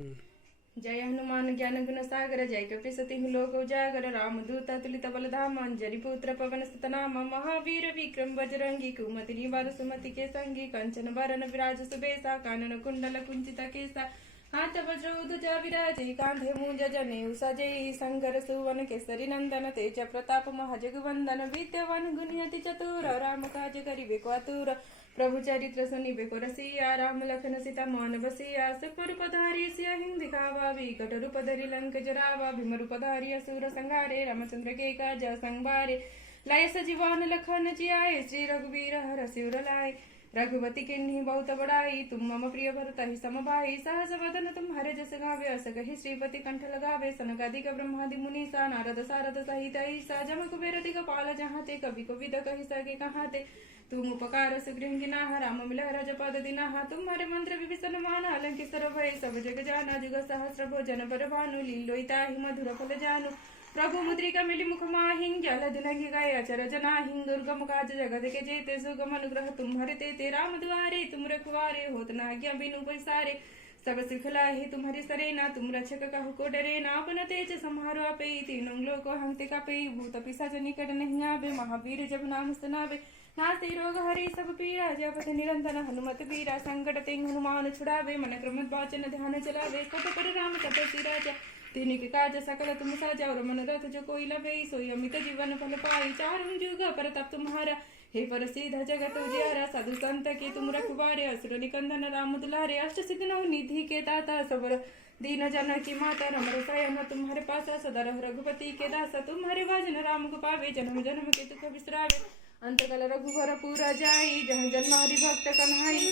जय हनुमान ज्ञान गुण सागर जय कपीसति लोक उजागर राम दूत तुलित बलधाम अंजलि पुत्र पवन सुत नाम महावीर विक्रम बजरंगी कुमति निवार सुमति के संगी कंचन वरण विराज सुबेसा कानन कुंडल कुंचित केसा हाथ वज्र ध्वजा विराजे कांधे मूंज जनेऊ सजेई संगर सुवन केसरी नंदन तेज प्रताप महाजगवंदन विद्यवान गुणियति चतुर राम काज करिबे को आतुर प्रभु चरित्र सुनिबे को रसिया राम लखन सीता मोहन बसिया सुख रूप धारी सिया हिंद दिखावा विकट रूप धरि लंक जरावा भीम रूप धारी असुर संहारे रामचंद्र के काज संबारे लाय सजीवान लखन जियाए श्री रघुवीर हर शिवर लाए रघुपति किन्हीं बहुत बड़ाई तुम मम प्रिय भरत ही समभाई सहस वदन तुम हरे जस गावे अस कहि श्रीपति कंठ लगावे सनकादिक ब्रह्मादि मुनीसा नारद सारद सहित ईसा जम कुबेर दिगपाल जहाँ ते कवि कोविद कहि सके कहाँ ते तुम उपकार सुग्रीव गिनाह राम मिलह रजपद दिनाह तुम्हारे मंत्र विभीषण मान अलंकित भय सब जग जाना जुग सहस्र भोजन पर भानु लीलोताहि मधुर फल जानु प्रभु मुद्रिका मिली मुख माहिं जल दिलंघि गए अचर जनाहिं दुर्गम काज जगत के जेते सुगम अनुग्रह तुम्हारे ते राम द्वारे तुम रखवारे होत न आज्ञा बिनु पैसारे सब सिखलाहि तुम्हारी सरेना तुम रक्षक कहु को डरे ना अपन तेज समारो आपे तीनों लोक हंते कापे भूत पिशाच निकट नहीं आवे महावीर जब नाम सुनावे नास्ति रोग हरि सब पीरा जपत निरंतर हनुमत पीरा संकट ते हनुमान छुड़ावे मन क्रम वाचन ध्यान चलावे कोट पर राम तपस्वी राजा तीन के काज सकल तुम साजा और मनोरथ जो कोई लभे सोई अमित जीवन फल पाई चारों जुग परताप तुम्हारा हे प्रसिद्ध जगत उजियारा साधु संत के तुम रखवारे असुर निकंदन राम दुलारे अष्ट सिद्धि नव निधि के दाता सबर दीन जन की माता रमर शयन तुम्हारे पास सदा रहो रघुपति के दासा तुम्हारे भजन राम को पावे जन्म जन्म के दुख बिसरावे अंतकाल रघुवर पूरा जाई जहाँ जन्म हरि भक्त कन्हाई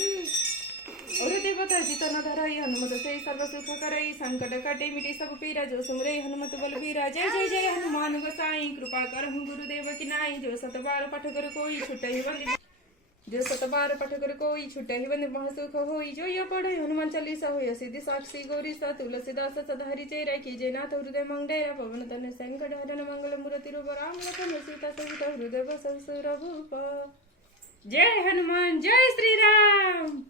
और देवता जितन धराई हनुमत से सर्व सुख करई संकट कटे मिटी सब पीरा जो सुमरे हनुमत बल बीरा जय जय जय हनुमान गोसाई कृपा करहु गुरुदेव की नाई जो सत बार पठ कर कोई छुटई बंदी जो सत बार पठ कर कोई छुटई बंदी महसुख होई जो ये पढ़े हनुमान चालीसा होय सिद्धि साक्षी गौरी सा तुलसीदास सदा हरि चेरा की जय नाथ हृदय मंगेरा पवन तन संकट हरन मंगल मूर्ति रूप राम लखन सीता सहित हृदय बसहु सुरभूप जय हनुमान जय श्री राम।